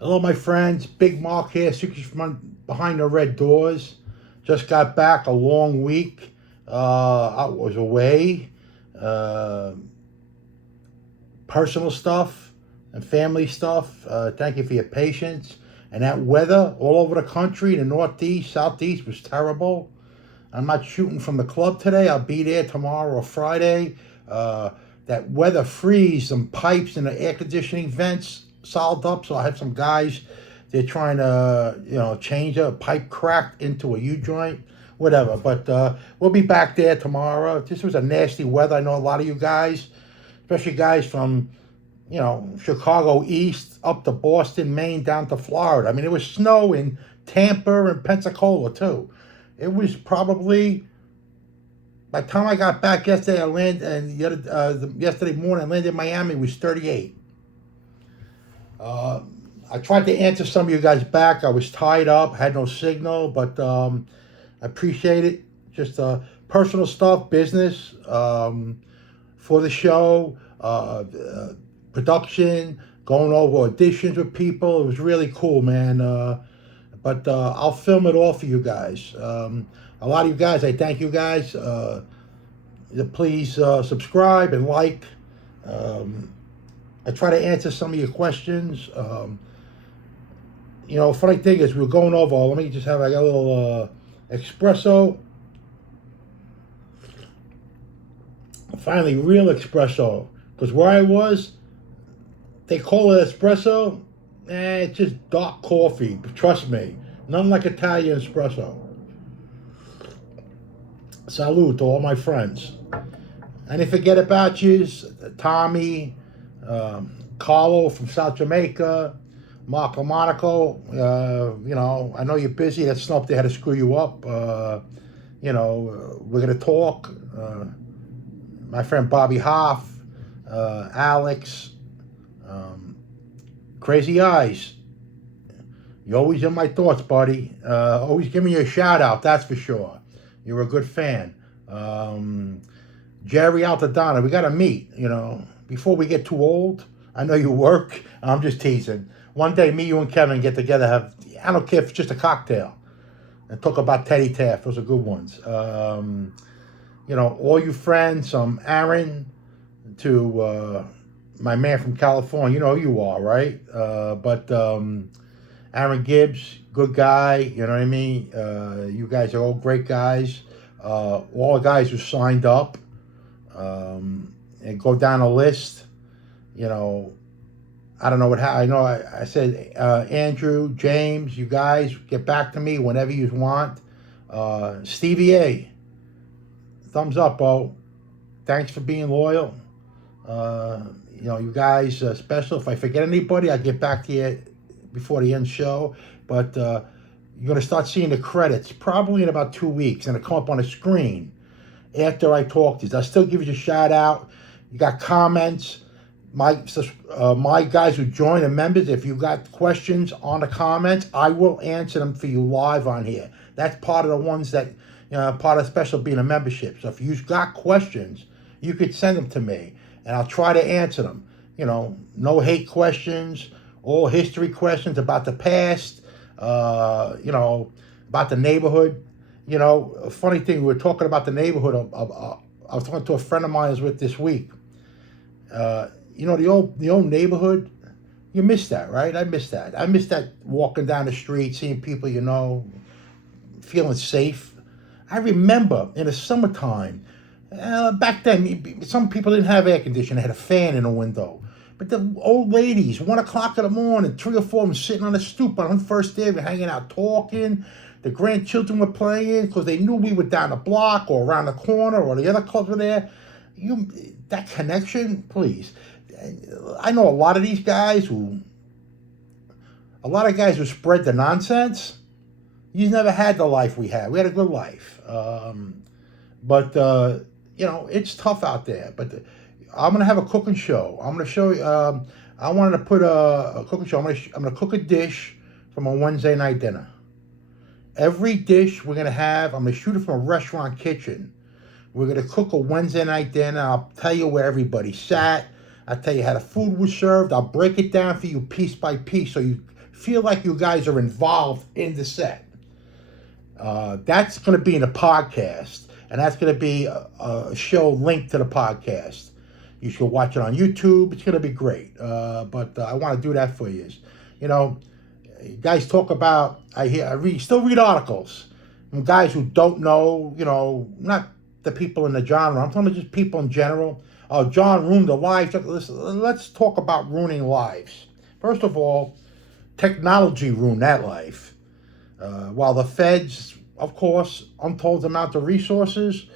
Hello, my friends. BigMark here, secrets from behind the red doors. Just got back a long week. I was away. Uh, Personal stuff and family stuff. Thank you for your patience. And that weather all over the country, the Northeast, Southeast was terrible. I'm not shooting from the club today. I'll be there tomorrow or Friday. Uh, that weather freeze, some pipes in the air conditioning vents solved up. So I have some guys, they're trying to, change a pipe cracked into a U-joint, whatever. But we'll be back there tomorrow. This was a nasty weather. I know a lot of you guys, especially guys from, Chicago East up to Boston, Maine, down to Florida. I mean, it was snow in Tampa and Pensacola too. It was probably by the time I got back yesterday. I landed and yesterday morning I landed in Miami. It was 38. Uh, I tried to answer some of you guys back. I was tied up, had no signal, but I appreciate it. Just personal stuff, business for the show, production, going over auditions with people. It was really cool, man. But I'll film it all for you guys. A lot of you guys, I thank you guys. Please subscribe and like. I try to answer some of your questions. Funny thing is, we're going over. Let me just have. I got a little espresso. Finally, real espresso. Because where I was, they call it espresso. It's just dark coffee. Trust me, nothing like Italian espresso. Salute to all my friends. I didn't forget about you, Tommy, Carlo from South Jamaica, Marco Monaco. I know you're busy. That snuff they had to screw you up. We're gonna talk. My friend Bobby Hoff, Alex, Crazy Eyes. You're always in my thoughts, buddy. Always give me a shout out. That's for sure. You're a good fan. Jerry Altadonna, we got to meet, before we get too old. I know you work. I'm just teasing. One day, me, you, and Kevin get together, I don't care if it's just a cocktail, and talk about Teddy Taft. Those are good ones. All you friends, Aaron, to my man from California. You know who you are, right? But Aaron Gibbs, good guy. You know what I mean? You guys are all great guys. All the guys who signed up, and go down a list. I don't know what I know. I said Andrew, James, you guys get back to me whenever you want. Stevie A, thumbs up, Bo. Thanks for being loyal. You guys special. If I forget anybody, I'll get back to you before the end show. But you're going to start seeing the credits probably in about 2 weeks, and it'll come up on the screen after I talk to you. I'll still give you a shout out. You got comments. My guys who join the members, if you got questions on the comments, I will answer them for you live on here. That's part of the ones that, part of the special being a membership. So if you've got questions, you could send them to me, and I'll try to answer them. No hate questions, all history questions about the past, about the neighborhood. A funny thing, we were talking about the neighborhood. I was talking to a friend of mine I was with this week. The old neighborhood, you miss that, right? I miss that. I miss that walking down the street, seeing people, feeling safe. I remember in the summertime, back then, some people didn't have air conditioning. They had a fan in the window. But the old ladies, 1 o'clock in the morning, 3 or 4 of them sitting on the stoop on First Avenue, hanging out, talking. The grandchildren were playing because they knew we were down the block or around the corner or the other clubs were there. That connection, please. I know a lot of guys who spread the nonsense. You never had the life we had. We had a good life. But it's tough out there. But I'm going to have a cooking show. I'm going to show you. I wanted to put a cooking show. I'm going to cook a dish from a Wednesday night dinner. Every dish we're going to have, I'm going to shoot it from a restaurant kitchen. We're going to cook a Wednesday night dinner. I'll tell you where everybody sat. I'll tell you how the food was served. I'll break it down for you piece by piece so you feel like you guys are involved in the set. That's going to be in a podcast, and that's going to be a show linked to the podcast. You should watch it on YouTube. It's going to be great. But I want to do that for you. You know, you guys talk about, still read articles from guys who don't know, not the people in the genre. I'm talking about just people in general. Oh, John ruined the lives. Let's talk about ruining lives. First of all, technology ruined that life. While the feds, of course, untold amount of resources,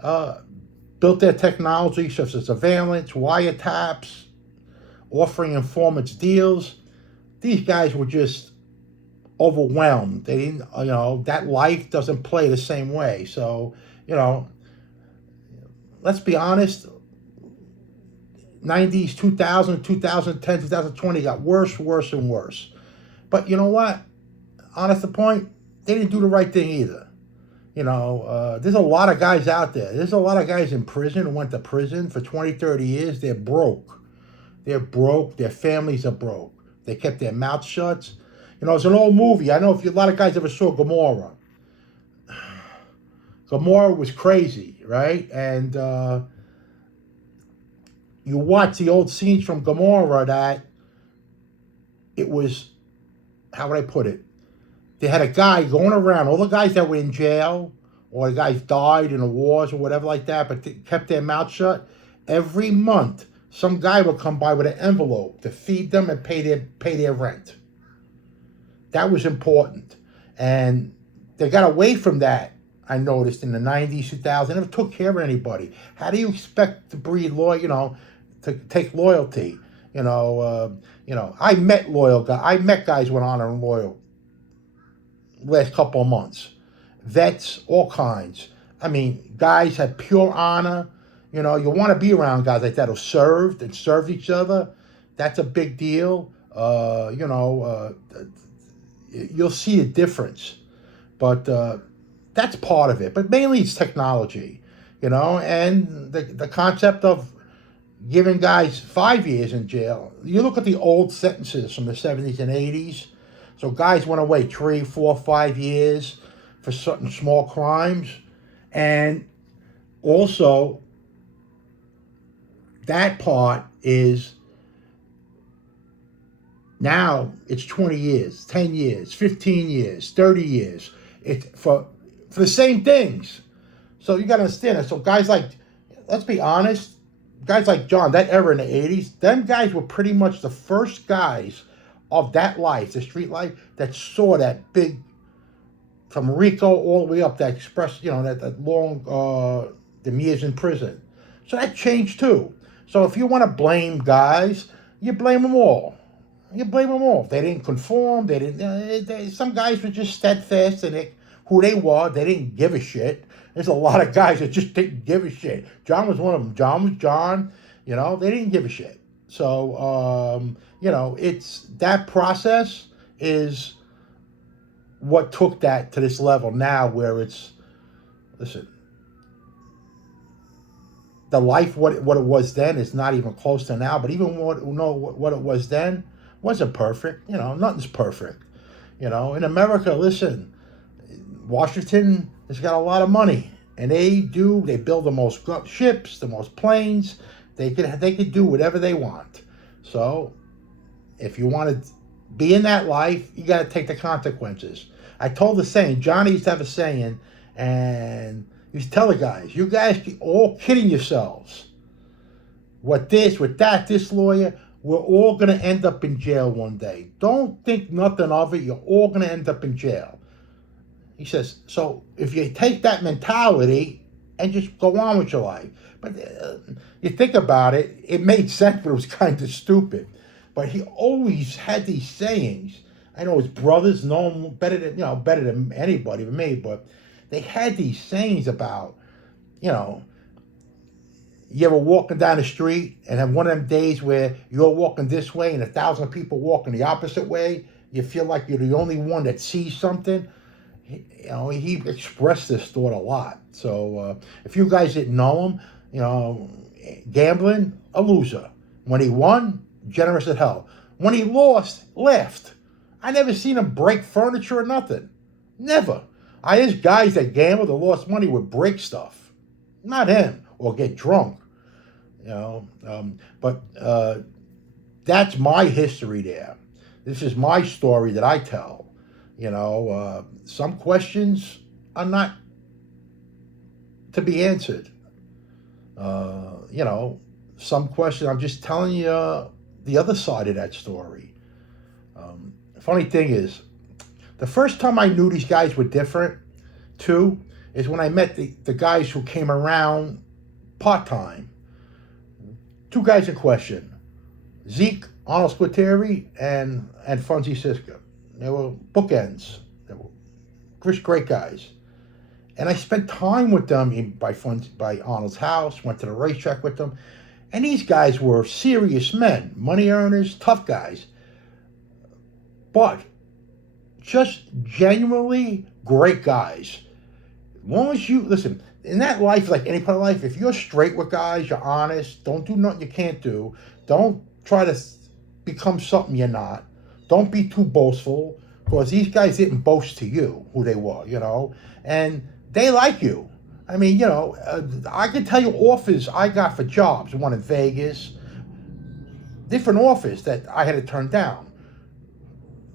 built their technology such as surveillance, wiretaps, offering informants deals, these guys were just overwhelmed. They didn't, that life doesn't play the same way. So, let's be honest, 90s, 2000, 2010, 2020 got worse, and worse. But you know what? Honest to point, they didn't do the right thing either. There's a lot of guys out there. There's a lot of guys in prison who went to prison for 20, 30 years. They're broke. They're broke. Their families are broke. They kept their mouths shut. It's an old movie. I know a lot of guys ever saw Gomorrah. Gomorrah was crazy, right? And you watch the old scenes from Gomorrah that it was, how would I put it? They had a guy going around, all the guys that were in jail, or the guys died in the wars or whatever like that, but they kept their mouth shut. Every month, some guy would come by with an envelope to feed them and pay their rent. That was important. And they got away from that, I noticed, in the 90s, 2000s. They never took care of anybody. How do you expect to breed to take loyalty? I met loyal guys. I met guys with honor and loyal last couple of months. Vets, all kinds. I mean, guys had pure honor. You want to be around guys like that who served each other. That's a big deal. You'll see a difference. But that's part of it. But mainly it's technology, and the concept of giving guys 5 years in jail. You look at the old sentences from the 70s and 80s. So guys went away 3, 4, 5 years for certain small crimes. And also, that part is now it's 20 years, 10 years, 15 years, 30 years. It's for the same things. So you got to understand it. So guys like, let's be honest, guys like John, that era in the 80s, them guys were pretty much the first guys of that life, the street life, that saw that big, from Rico all the way up, that express, that long, the years in prison. So that changed too. So if you want to blame guys, you blame them all. You blame them all. They didn't conform. They didn't. Some guys were just steadfast in who they were. They didn't give a shit. There's a lot of guys that just didn't give a shit. John was one of them. John was John. They didn't give a shit. So, it's that process is what took that to this level now, where it's, listen, the life what it was then is not even close to now. But even what it was then wasn't perfect. Nothing's perfect. In America, listen, Washington has got a lot of money, and they build the most ships, the most planes. They could do whatever they want. So if you want to be in that life, you got to take the consequences. I told the saying, Johnny used to have a saying, and he used to tell the guys, you guys keep all kidding yourselves. With that, this lawyer, we're all going to end up in jail one day. Don't think nothing of it. You're all going to end up in jail. He says, so if you take that mentality and just go on with your life. But you think about it, it made sense, but it was kind of stupid. But he always had these sayings. I know his brothers know him better than anybody but me, but they had these sayings about, you ever walking down the street and have one of them days where you're walking this way and 1,000 people walking the opposite way. You feel like you're the only one that sees something. He expressed this thought a lot. So if you guys didn't know him, gambling, a loser. When he won, generous as hell. When he lost, laughed. I never seen him break furniture or nothing. Never. There's guys that gambled or lost money would break stuff. Not him. Or get drunk. But that's my history there. This is my story that I tell. Some questions are not to be answered. Some questions, I'm just telling you the other side of that story. Funny thing is, the first time I knew these guys were different, too, is when I met the guys who came around part-time. Two guys in question, Zeke, Arnold Squitieri, and Funzy Siska. They were bookends. They were great guys. And I spent time with them by Arnold's house, went to the racetrack with them. And these guys were serious men, money earners, tough guys. But just genuinely great guys. As long as you, listen, in that life, like any part of life, if you're straight with guys, you're honest, don't do nothing you can't do, don't try to become something you're not, don't be too boastful, because these guys didn't boast to you who they were, and they like you. I mean, I can tell you offers I got for jobs, one in Vegas, different offers that I had to turn down.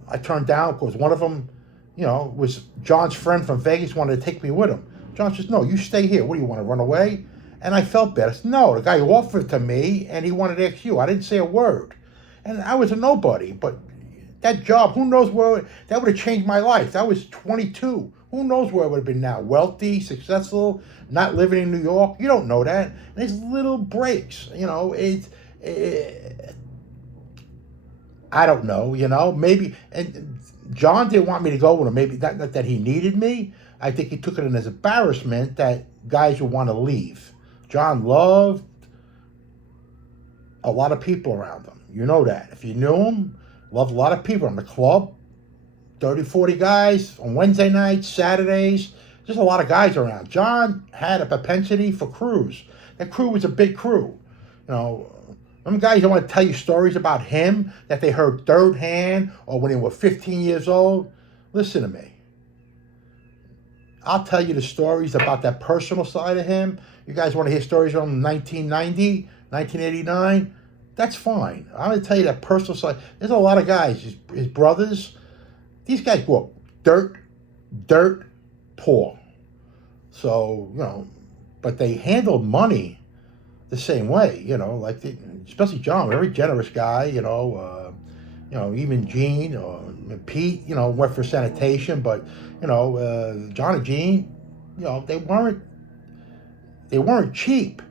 I turned down because one of them, was John's friend from Vegas, wanted to take me with him. John says, no, you stay here. What do you want to run away? And I felt bad. I said, no, the guy offered to me and he wanted to ask you. I didn't say a word. And I was a nobody, but that job, who knows where, that would have changed my life. That was 22. Who knows where I would have been now? Wealthy, successful, not living in New York. You don't know that. And there's little breaks, I don't know, maybe, and John didn't want me to go with him, maybe not that he needed me. I think he took it as embarrassment that guys would want to leave. John loved a lot of people around him. You know that. If you knew him, loved a lot of people in the club, 30, 40 guys on Wednesday nights, Saturdays, just a lot of guys around. John had a propensity for crews. That crew was a big crew. Some guys don't want to tell you stories about him that they heard third hand or when they were 15 years old. Listen to me. I'll tell you the stories about that personal side of him. You guys want to hear stories from 1990, 1989? That's fine. I'm going to tell you that personal side. There's a lot of guys, his brothers, these guys grew up dirt poor. So, but they handled money the same way, especially John, very generous guy, even Gene or Pete, went for sanitation, but, John and Gene, they weren't cheap,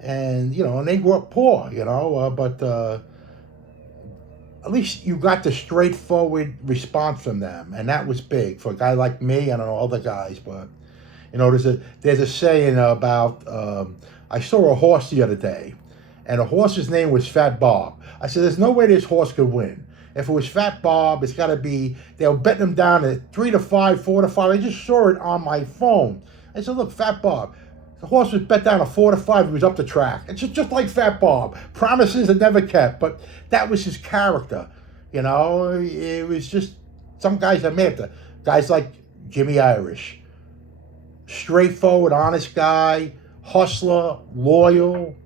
and, and they grew up poor, but at least you got the straightforward response from them, and that was big for a guy like me. I don't know other guys, but, there's a saying about, I saw a horse the other day, and the horse's name was Fat Bob. I said, there's no way this horse could win. If it was Fat Bob, it's got to be, they were betting him down at 3 to 5, 4 to 5. I just saw it on my phone. I said, look, Fat Bob. The horse was bet down at 4 to 5. He was up the track. It's just like Fat Bob. Promises are never kept, but that was his character. It was just, some guys that made it. Guys like Jimmy Irish. Straightforward, honest guy. Hustler, loyal.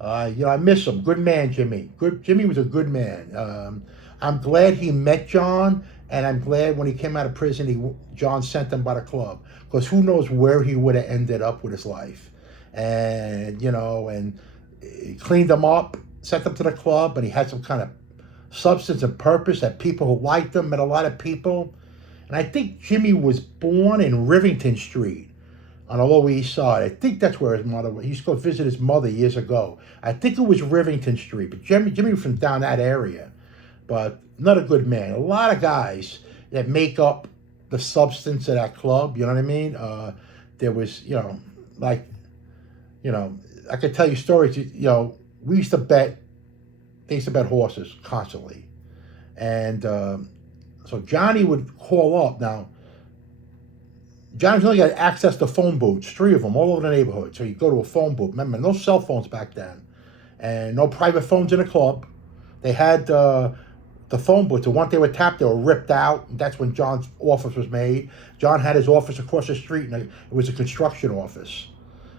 I miss him. Good man, Jimmy. Jimmy was a good man. I'm glad he met John, and I'm glad when he came out of prison, John sent him by the club, because who knows where he would have ended up with his life. And and he cleaned him up, sent him to the club, and he had some kind of substance and purpose that people who liked him, met a lot of people. And I think Jimmy was born in Rivington Street, on the Lower East Side. I think that's where his mother was. He used to go visit his mother years ago. I think it was Rivington Street, but Jimmy was from down that area. But not a good man. A lot of guys that make up the substance of that club, you know what I mean? There was, I could tell you stories, we used to bet, they used to bet horses constantly. And so Johnny would call up. Now, Johnny's only got access to phone booths, 3 of them, all over the neighborhood. So you go to a phone booth. Remember, no cell phones back then. And no private phones in the club. They had the phone booths. The one they were tapped, they were ripped out. That's when John's office was made. John had his office across the street, and it was a construction office.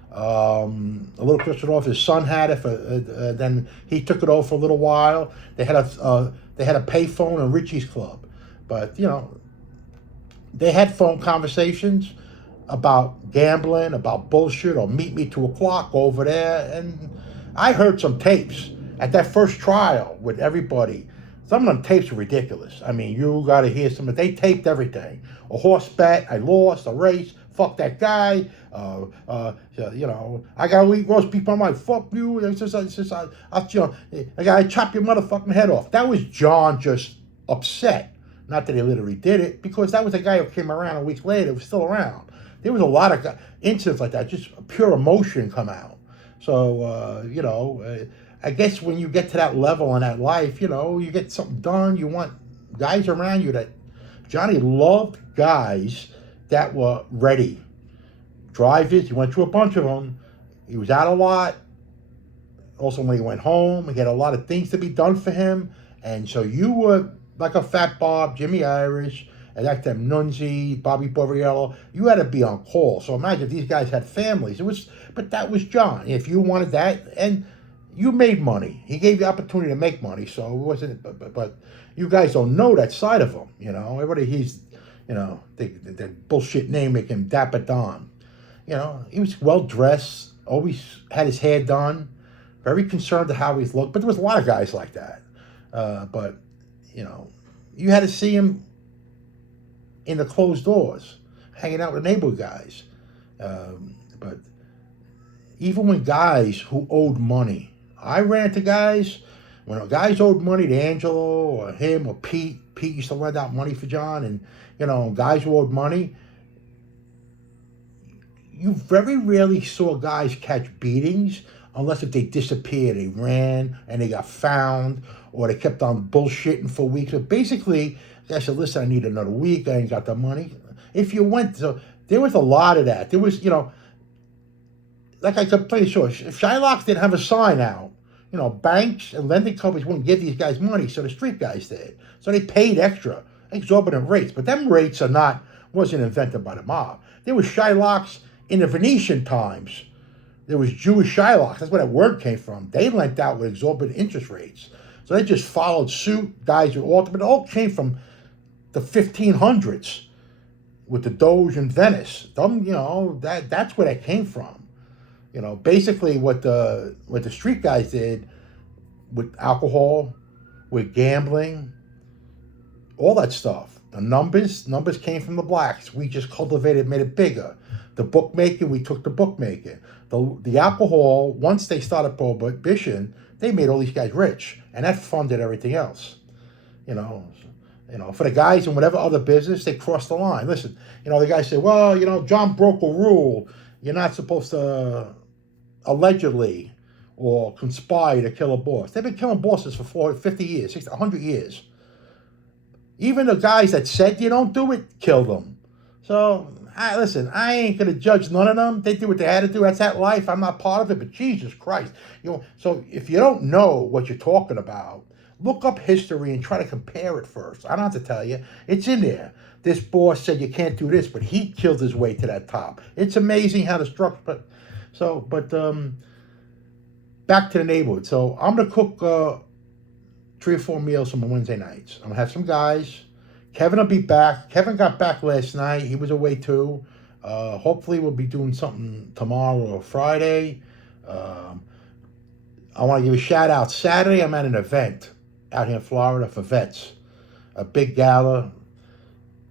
A little construction office. His son had it. Then he took it over for a little while. They had a payphone in Richie's Club, but they had phone conversations about gambling, about bullshit, or meet me 2 o'clock over there. And I heard some tapes at that first trial with everybody. Some of them tapes were ridiculous. I mean, you got to hear some. They taped everything. A horse bet, I lost a race. Fuck that guy. I gotta eat roast beef. I'm like, fuck you. I gotta chop your motherfucking head off. That was John just upset. Not that he literally did it, because that was a guy who came around a week later, was still around. There was a lot of incidents like that, just pure emotion come out. So, I guess when you get to that level in that life, you get something done, you want guys around you that, Johnny loved guys that were ready. Drivers, he went through a bunch of them. He was out a lot. Also, when he went home, he had a lot of things to be done for him. And so you were like a Fat Bob, Jimmy Irish, and like them Nunzi, Bobby Boriello. You had to be on call. So imagine if these guys had families. But that was John. If you wanted that, and you made money. He gave you opportunity to make money. So it wasn't. But you guys don't know that side of him. Everybody the bullshit name make him Dapper Don. He was well dressed. Always had his hair done. Very concerned to how he looked. But there was a lot of guys like that. But you had to see him in the closed doors, hanging out with neighborhood guys. But even when guys who owed money, I ran into guys, when guys owed money to Angelo or him or Pete used to lend out money for John, and, guys who owed money, you very rarely saw guys catch beatings unless if they disappeared, they ran and they got found, or they kept on bullshitting for weeks. But basically, I said, listen, I need another week. I ain't got the money. If you went, so there was a lot of that. There was, like I could play sure, if Shylocks didn't have a sign out, banks and lending companies wouldn't give these guys money, so the street guys did. So they paid extra, exorbitant rates. But them rates wasn't invented by the mob. There was Shylocks in the Venetian times. There was Jewish Shylocks. That's where that word came from. They lent out with exorbitant interest rates. So they just followed suit. Guys with ultimate. It all came from the 1500s with the Doge in Venice. That's where that came from. Basically what the street guys did with alcohol, with gambling, all that stuff. The numbers came from the blacks. We just cultivated, made it bigger. The bookmaking, we took the bookmaking. The alcohol, once they started prohibition, they made all these guys rich, and that funded everything else. For the guys in whatever other business, they crossed the line. Listen, the guys say, well, John broke a rule. You're not supposed to allegedly or conspire to kill a boss. They've been killing bosses for 50 years, 60, 100 years. Even the guys that said you don't do it, killed them. So, listen, I ain't going to judge none of them. They did what they had to do. That's that life. I'm not part of it, but Jesus Christ. So if you don't know what you're talking about, look up history and try to compare it first. I don't have to tell you. It's in there. This boss said you can't do this, but he killed his way to that top. It's amazing how the structure. But back to the neighborhood. So I'm going to cook 3 or 4 meals on Wednesday nights. I'm going to have some guys. Kevin will be back. Kevin got back last night. He was away too. Hopefully we'll be doing something tomorrow or Friday. I want to give a shout out. Saturday I'm at an event out here in Florida for vets. A big gala.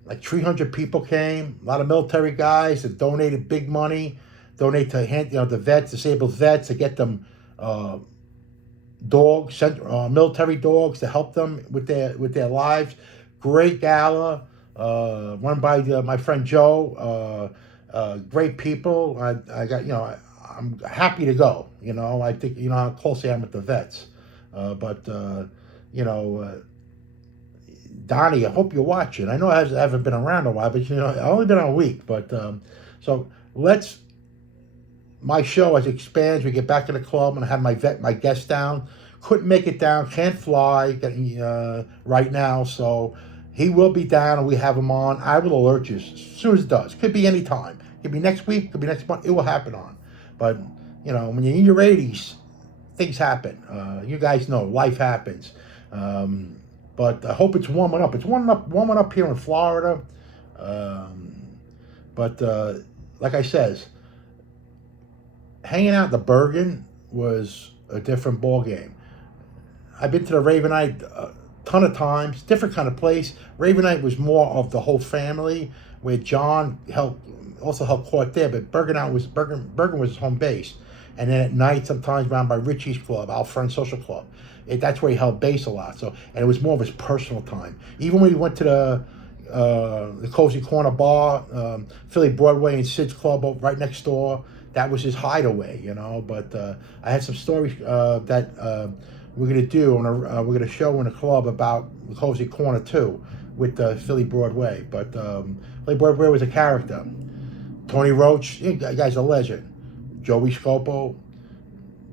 Like 300 people came. A lot of military guys that donated big money. Donate to the vets, disabled vets, to get them dogs, military dogs to help them with their lives. Great gala, run by my friend Joe. Great people. I got I'm happy to go. I think how close I am with the vets. But Donnie, I hope you're watching. I know I haven't been around a while, but I've only been on a week. But so my show as it expands, we get back to the club and I have my guests down. couldn't make it down, can't fly right now, so he will be down and we have him on. I will alert you as soon as it does. Could be any time. Could be next week, could be next month. It will happen on. But, when you're in your 80s, things happen. You guys know, life happens. But I hope it's warming up. It's warming up here in Florida. But like I says, hanging out in the Bergen was a different ball game. I've been to the Ravenite a ton of times, different kind of place. Ravenite was more of the whole family, where John also helped court there, but Bergen was his home base. And then at night, sometimes around by Richie's Club, our friend's social club. That's where he held base a lot. So, and it was more of his personal time. Even when he went to the Cozy Corner Bar, Philly Broadway and Sid's Club right next door, that was his hideaway, But I have some stories that we're going to do. We're going to show in the club about the Cozy Corner too, with Philly Broadway. But Philly Broadway was a character. Tony Roach, that guy's a legend. Joey Scopo,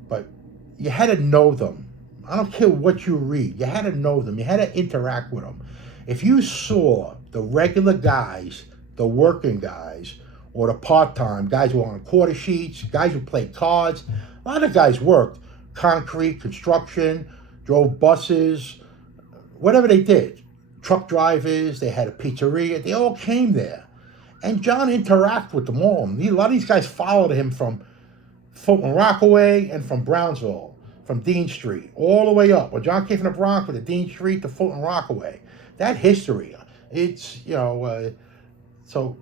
but you had to know them. I don't care what you read. You had to know them. You had to interact with them. If you saw the regular guys, the working guys, or the part-time guys who were on quarter sheets, guys who played cards, a lot of guys worked concrete, construction, drove buses, whatever they did. Truck drivers, they had a pizzeria, they all came there. And John interacted with them all. A lot of these guys followed him from Fulton Rockaway and from Brownsville, from Dean Street, all the way up. When John came from the Bronx, with the Dean Street to Fulton Rockaway, that history, it's, so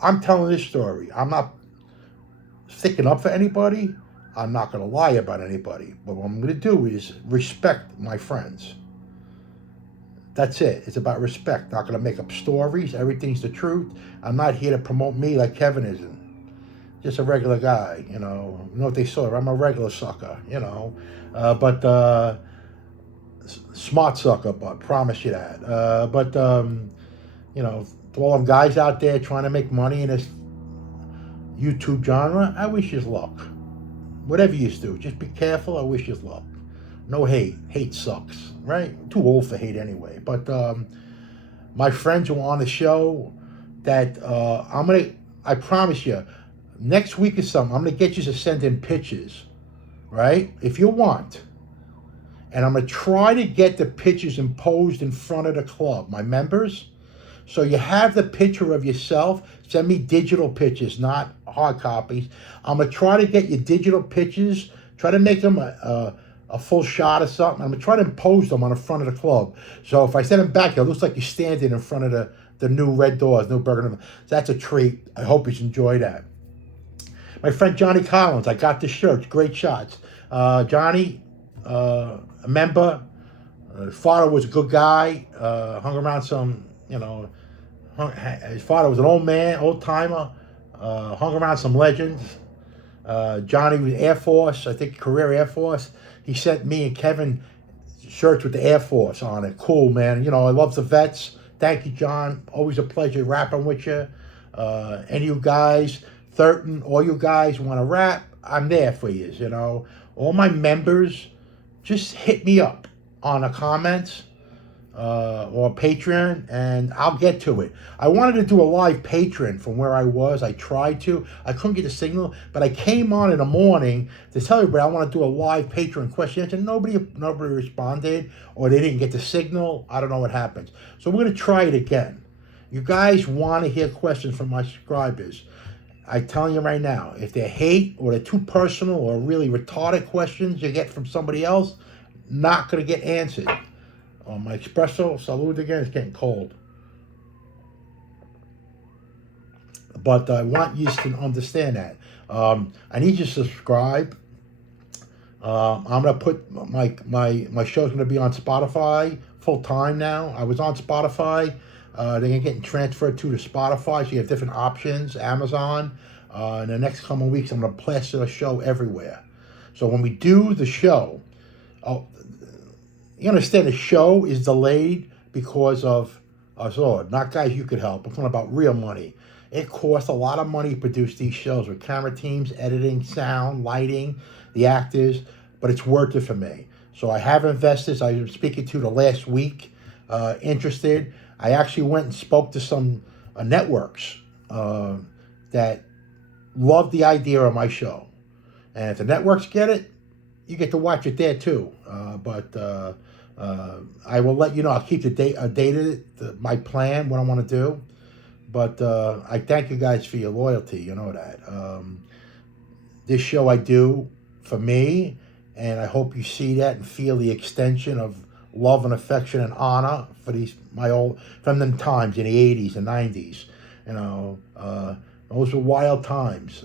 I'm telling this story. I'm not sticking up for anybody. I'm not going to lie about anybody. But what I'm going to do is respect my friends. That's it. It's about respect. Not going to make up stories. Everything's the truth. I'm not here to promote me like Kevin isn't. Just a regular guy, You know what they say. I'm a regular sucker, But smart sucker, but promise you that. To all them guys out there trying to make money in this YouTube genre, I wish you luck. Whatever you do, just be careful. I wish you luck. No hate. Hate sucks, right? Too old for hate anyway. But my friends who are on the show, that I promise you, next week or something, I'm going to get you to send in pictures, right? If you want. And I'm going to try to get the pictures imposed in front of the club, my members. So you have the picture of yourself. Send me digital pictures, not hard copies. I'm going to try to get your digital pictures, try to make them a full shot or something. I'm going to try to impose them on the front of the club. So if I send them back, it looks like you're standing in front of the new red doors, new Bergen. That's a treat. I hope you enjoy that. My friend Johnny Collins, I got the shirts, great shots. Johnny, a member, his father was a good guy, hung around some, his father was an old man, old timer, hung around some legends. Johnny was Air Force, I think career Air Force. He sent me and Kevin shirts with the Air Force on it. Cool, man. I love the vets. Thank you, John. Always a pleasure rapping with you. Any of you guys, Thurton, all you guys want to rap, I'm there for you, All my members, just hit me up on the comments or Patreon, and I'll get to it. I wanted to do a live Patreon from where I was. I tried to. I couldn't get a signal, but I came on in the morning to tell everybody I want to do a live Patreon question answer. Nobody responded, or they didn't get the signal. I don't know what happened. So we're going to try it again. You guys want to hear questions from my subscribers. I'm telling you right now, if they're hate or they're too personal or really retarded questions you get from somebody else, not going to get answered. My espresso, salud again, it's getting cold. But I want you to understand that. I need you to subscribe. I'm going to put my show's going to be on Spotify full time now. I was on Spotify. They're going to get transferred to the Spotify, so you have different options, Amazon. In the next coming weeks, I'm going to plaster the show everywhere. So when we do the show, you understand the show is delayed because of us all. Not guys you could help. I'm talking about real money. It costs a lot of money to produce these shows with camera teams, editing, sound, lighting, the actors, but it's worth it for me. So I have investors I was speaking to the last week, interested. I actually went and spoke to some networks that love the idea of my show. And if the networks get it, you get to watch it there too. But I will let you know. I'll keep the dated, my plan, what I want to do. But I thank you guys for your loyalty. You know that. This show I do for me, and I hope you see that and feel the extension of love and affection and honor for my old from them times in the 80s and 90s. You know, those were wild times.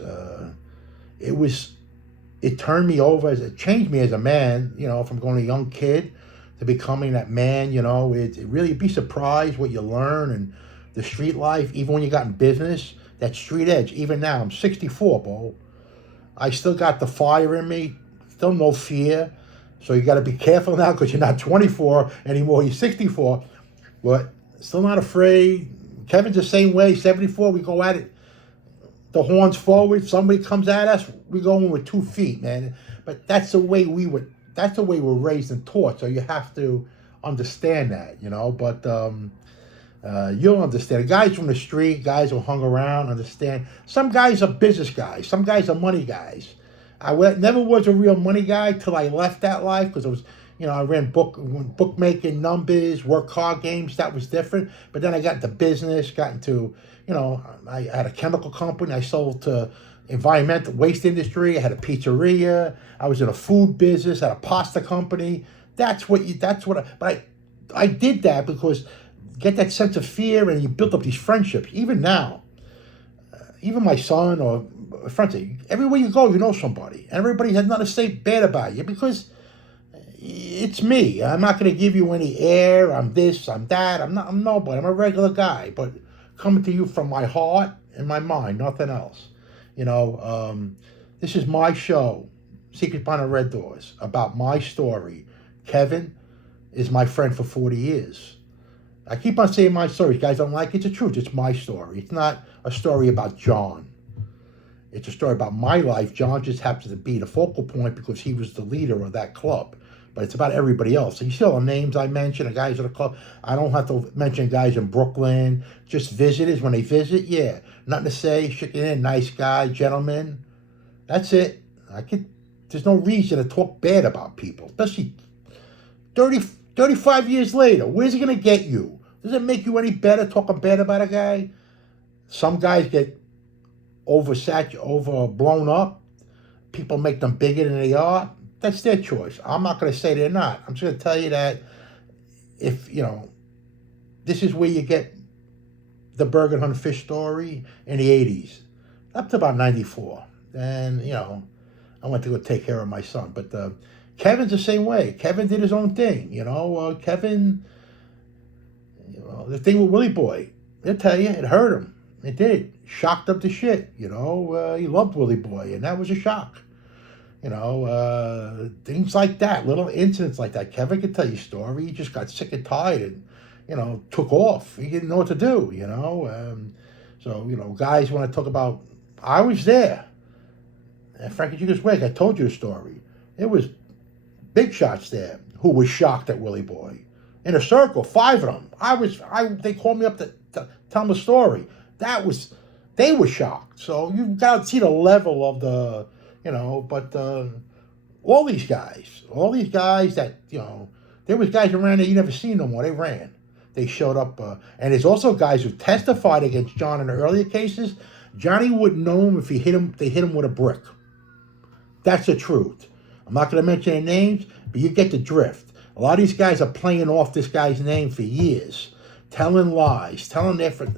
It turned me over, it changed me as a man, you know, from going a young kid to becoming that man. You know, it really, be surprised what you learn and the street life, even when you got in business, that street edge. Even now, I'm 64, Bo. I still got the fire in me, still no fear. So you got to be careful now because you're not 24 anymore, you're 64. But still not afraid. Kevin's the same way, 74, we go at it. The horns forward, somebody comes at us, we go in with 2 feet, man. But that's the way we're raised and taught. So you have to understand that, you know. But you'll understand. Guys from the street, guys who hung around, understand. Some guys are business guys. Some guys are money guys. Never was a real money guy till I left that life because it was, you know, I ran bookmaking, numbers, work card games. That was different. But then I got into business, got into, you know, I had a chemical company. I sold to environmental waste industry. I had a pizzeria. I was in a food business, had a pasta company. But I did that because get that sense of fear and you built up these friendships. Even now, even my son or friends, everywhere you go, you know somebody. Everybody has nothing to say bad about you because it's me. I'm not going to give you any air. I'm this, I'm that. I'm nobody. I'm a regular guy. But coming to you from my heart and my mind, nothing else. You know, this is my show, Secret Behind the Red Doors, about my story. Kevin is my friend for 40 years. I keep on saying my story. You guys don't like it. It's the truth. It's my story. It's not a story about John. It's a story about my life. John just happens to be the focal point because he was the leader of that club. But it's about everybody else. So you see all the names I mentioned, the guys at the club. I don't have to mention guys in Brooklyn. Just visitors when they visit. Yeah, nothing to say. Shaking in, nice guy, gentleman. That's it. There's no reason to talk bad about people, especially 35 years later. Where's it going to get you? Does it make you any better talking bad about a guy? Some guys get overblown up. People make them bigger than they are. That's their choice. I'm not going to say they're not. I'm just going to tell you that if, you know, this is where you get the Bergen Hunt Fish story in the 80s, up to about 94. And, you know, I went to go take care of my son. But Kevin's the same way. Kevin did his own thing, you know. Kevin, you know, the thing with Willie Boy, they'll tell you, it hurt him. It did. Shocked up to shit, you know. He loved Willie Boy, and that was a shock. You know, things like that, little incidents like that. Kevin could tell you a story. He just got sick and tired and, you know, took off. He didn't know what to do, you know. So, you know, guys want to talk about, I was there. And Frankie Junior's Wake, I told you the story. It was big shots there who was shocked at Willie Boy. In a circle, 5 of them. They called me up to tell them the story. They were shocked. So you've got to see the level of the, you know, but all these guys that, you know, there was guys around there you never seen no more. They ran. They showed up. And there's also guys who testified against John in the earlier cases. Johnny wouldn't know him if they hit him with a brick. That's the truth. I'm not going to mention their names, but you get the drift. A lot of these guys are playing off this guy's name for years, telling lies, telling different.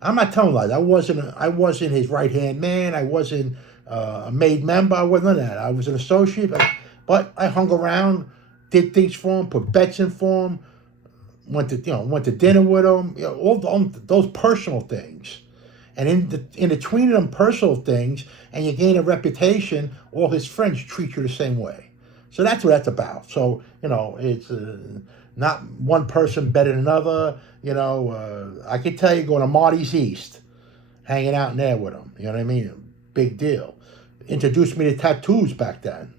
I'm not telling lies. I wasn't his right-hand man. I wasn't a made member. I wasn't that. I was an associate, but I hung around, did things for him, put bets in for him, went to dinner with him. You know, all those personal things. And in between them personal things, and you gain a reputation, all his friends treat you the same way. So that's what that's about. So, you know, it's not one person better than another. You know, I can tell you going to Marty's East. hanging out in there with him. You know what I mean? Big deal. Introduced me to tattoos back then.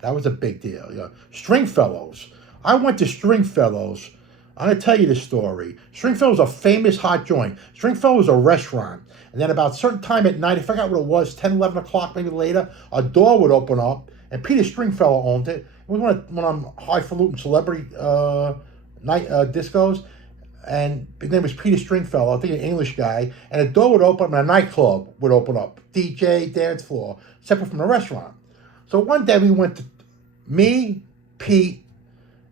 That was a big deal. You know, Stringfellows. I went to Stringfellows. I'm going to tell you the story. Stringfellows was a famous hot joint. Stringfellows was a restaurant. And then about a certain time at night, I forgot what it was, 10, 11 o'clock, maybe later, a door would open up, and Peter Stringfellow owned it. It was one of them highfalutin celebrity night discos. And his name was Peter Stringfellow, I think an English guy. And the door would open up, and a nightclub would open up. DJ, dance floor, separate from the restaurant. So one day we went to, me, Pete,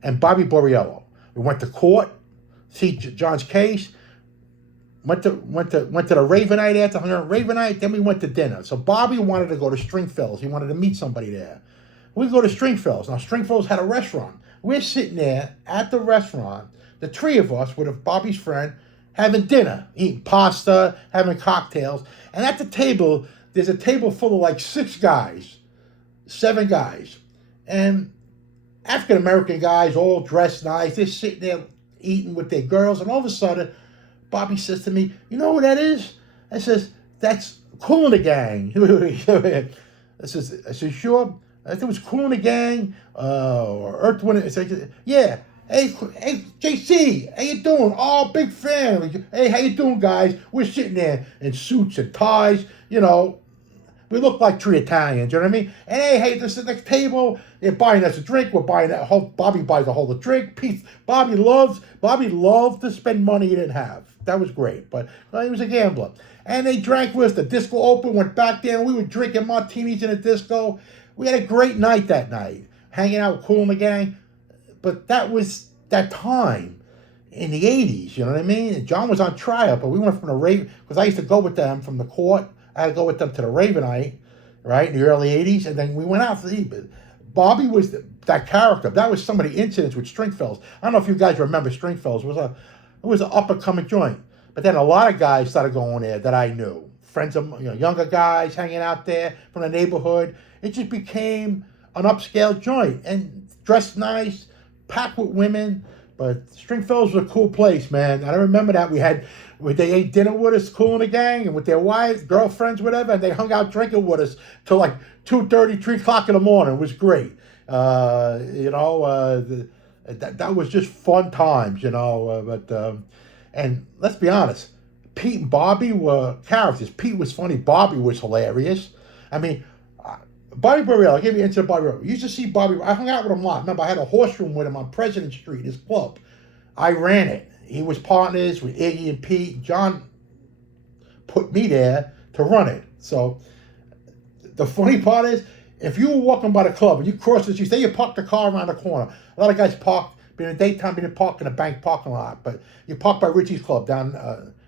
and Bobby Boriello. We went to court, see John's case. Went to the Ravenite after, hung out at Ravenite. Then we went to dinner. So Bobby wanted to go to Stringfellows. He wanted to meet somebody there. We go to Stringfellows. Now Stringfellows had a restaurant. We're sitting there at the restaurant, the three of us with Bobby's friend, having dinner, eating pasta, having cocktails. And at the table, there's a table full of like 7 guys. And African-American guys, all dressed nice. They're sitting there eating with their girls. And all of a sudden, Bobby says to me, "You know who that is?" I says, "That's Kool and the Gang." I said, "Sure." I think it was Kool and the Gang or Earth, Wind. Yeah. Hey, JC, how you doing? Oh, big fan. Hey, how you doing, guys? We're sitting there in suits and ties, you know. We look like true Italians, you know what I mean? And hey, this is the next table. They're buying us a drink. We're buying that whole. Bobby buys a whole drink. Bobby loved to spend money he didn't have. That was great, but he was a gambler. And they drank with us. The disco opened, went back there, and we were drinking martinis in a disco. We had a great night that night, hanging out with Kool and the Gang. But that was that time in the 80s, you know what I mean? And John was on trial, but we went from the Raven, because I used to go with them from the court. I had to go with them to the Ravenite, right, in the early 80s, and then we went out to eat. Bobby was that character. That was some of the incidents with Stringfellows. I don't know if you guys remember Stringfellows. It was an up-and-coming joint. But then a lot of guys started going there that I knew. Friends of, younger guys hanging out there from the neighborhood. It just became an upscale joint. And dressed nice, packed with women. But Stringfellows was a cool place, man. And I remember that they ate dinner with us, Kool and the Gang, and with their wives, girlfriends, whatever, and they hung out drinking with us till like 2:30, 3 o'clock in the morning. It was great. That was just fun times, and let's be honest, Pete and Bobby were characters. Pete was funny. Bobby was hilarious. I mean, Bobby Boriello, I'll give you into Bobby Boriello. You used to see Bobby. I hung out with him a lot. Remember, I had a horse room with him on President Street, his club. I ran it. He was partners with Iggy and Pete. John put me there to run it. So the funny part is, if you were walking by the club and you crossed the street, say you parked the car around the corner. A lot of guys park, in the daytime, they didn't park in a bank parking lot, but you park by Richie's Club down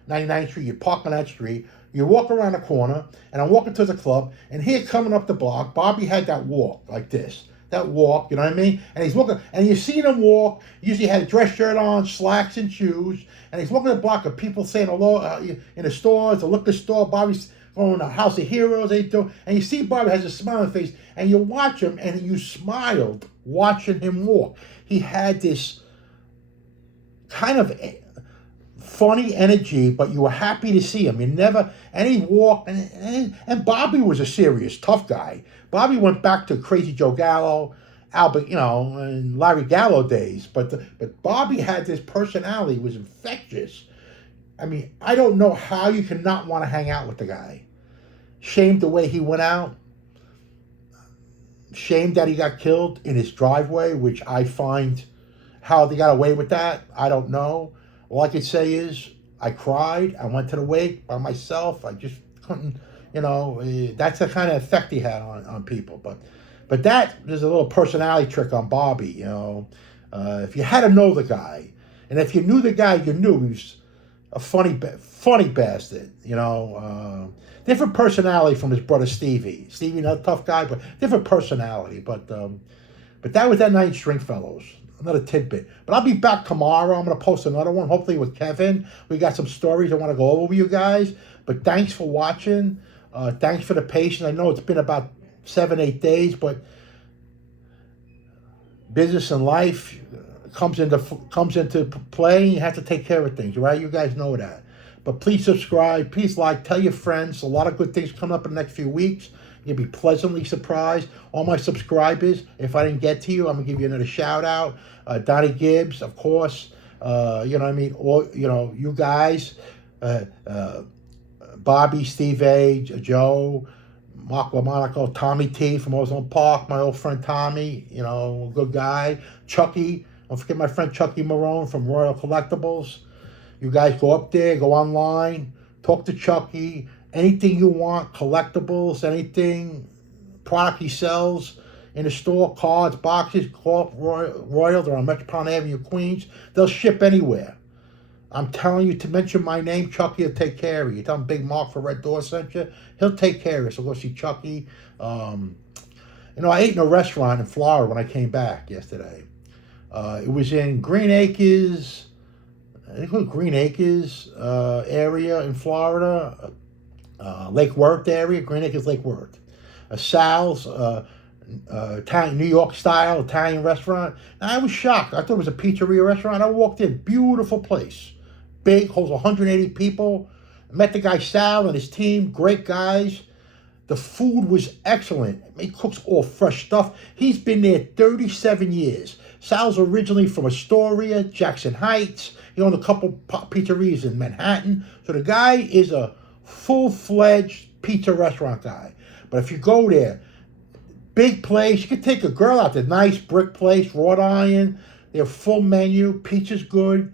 99th Street, you park on that street, you walk around the corner, and I'm walking to the club, and here coming up the block, Bobby had that walk like this. That walk, you know what I mean? And he's walking, and you see him walk, usually had a dress shirt on, slacks and shoes, and he's walking the block of people saying hello in the stores, the liquor store. Bobby's going to House of Heroes, and you see Bobby has a smile on his face, and you watch him, and you smiled watching him walk. He had this kind of funny energy, but you were happy to see him. And he walked, and Bobby was a serious, tough guy. Bobby went back to Crazy Joe Gallo, Albert, and Larry Gallo days, but Bobby had this personality, was infectious. I mean, I don't know how you can not want to hang out with the guy. Shame the way he went out. Shame that he got killed in his driveway, which I find, how they got away with that, I don't know. All I could say is I cried. I went to the wake by myself. I just couldn't, that's the kind of effect he had on people. But there's a little personality trick on Bobby, if you had to know the guy, and if you knew the guy, you knew he was a funny bastard, different personality from his brother Stevie. Stevie, not a tough guy, but different personality. But that was that night, Stringfellows. Another tidbit. But I'll be back tomorrow. I'm going to post another one, hopefully with Kevin. We got some stories I want to go over with you guys. But thanks for watching. Thanks for the patience. I know it's been about 7-8 days, but business and life comes into play. You have to take care of things, right? You guys know that. But please subscribe, please like, tell your friends. A lot of good things coming up in the next few weeks. You'll be pleasantly surprised. All my subscribers, if I didn't get to you, I'm gonna give you another shout out. Donnie Gibbs, of course. You know what I mean? Or you guys, Bobby, Steve A, Joe, Mark LaMonaco, Tommy T from Ozone Park, my old friend Tommy, good guy. Chucky, don't forget my friend Chucky Marone from Royal Collectibles. You guys go up there, go online, talk to Chucky. Anything you want, collectibles, anything, product he sells in the store, cards, boxes, call Royal. They're on Metropolitan Avenue, Queens. They'll ship anywhere. I'm telling you, to mention my name, Chucky will take care of you. You tell him Big Mark for Red Door sent you, he'll take care of you. So go see Chucky. I ate in a restaurant in Florida when I came back yesterday. It was in Green Acres, I think it was Green Acres area in Florida, Lake Worth area, Green Acres, Lake Worth. Sal's, Italian, New York style Italian restaurant. And I was shocked. I thought it was a pizzeria restaurant. I walked in, beautiful place. Big, holds 180 people. Met the guy Sal and his team, great guys. The food was excellent. He cooks all fresh stuff. He's been there 37 years. Sal's originally from Astoria, Jackson Heights. He owned a couple pizzerias in Manhattan. So the guy is a full-fledged pizza restaurant guy. But if you go there, big place, you could take a girl out there. Nice brick place, wrought iron. They have full menu. Pizza's good.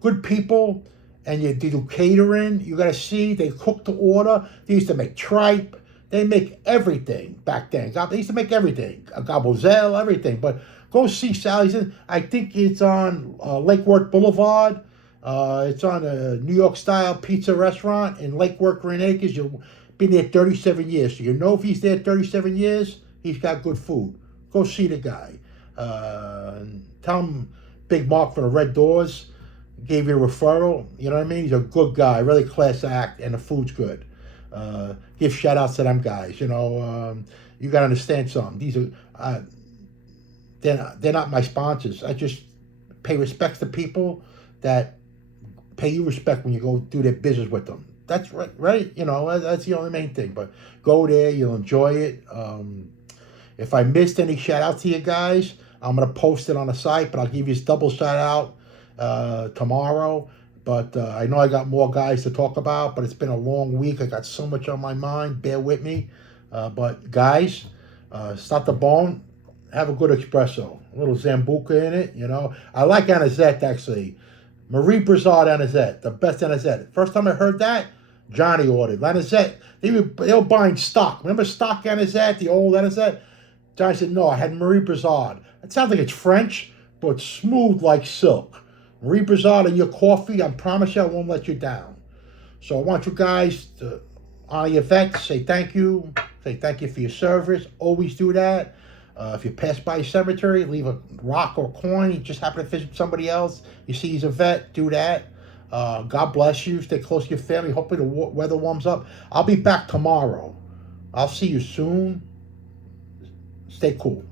Good people. And they do catering. You got to see, they cook to order. They used to make tripe. They make everything back then. They used to make everything. Gabozel, everything. But go see Sally's. I think it's on Lake Worth Boulevard. It's on a New York style pizza restaurant in Lake Worth, Green Acres. You've been there 37 years. So you know if he's there 37 years, he's got good food. Go see the guy. Tell him Big Mark for the Red Doors gave you a referral. You know what I mean? He's a good guy, really class act, and the food's good. Give shout outs to them guys. You got to understand something. These are they're not my sponsors. I just pay respects to people that pay you respect when you go do their business with them. That's right. That's the only main thing. But go there, you'll enjoy it. If I missed any shout out to you guys, I'm gonna post it on the site. But I'll give you a double shout out tomorrow. But I know I got more guys to talk about. But it's been a long week. I got so much on my mind. Bear with me. But guys, start the bone. Have a good espresso. A little Zambuca in it. I like Anisette actually. Marie Brizard Anisette, the best Anisette. First time I heard that, Johnny ordered Anisette. They were buying stock. Remember stock Anisette, the old Anisette? Johnny said, no, I had Marie Brizard. It sounds like it's French, but smooth like silk. Marie Brizard in your coffee, I promise you I won't let you down. So I want you guys to honor your vets, say thank you for your service. Always do that. If you pass by a cemetery, leave a rock or a coin. You just happen to visit somebody else. You see he's a vet, do that. God bless you. Stay close to your family. Hopefully the weather warms up. I'll be back tomorrow. I'll see you soon. Stay cool.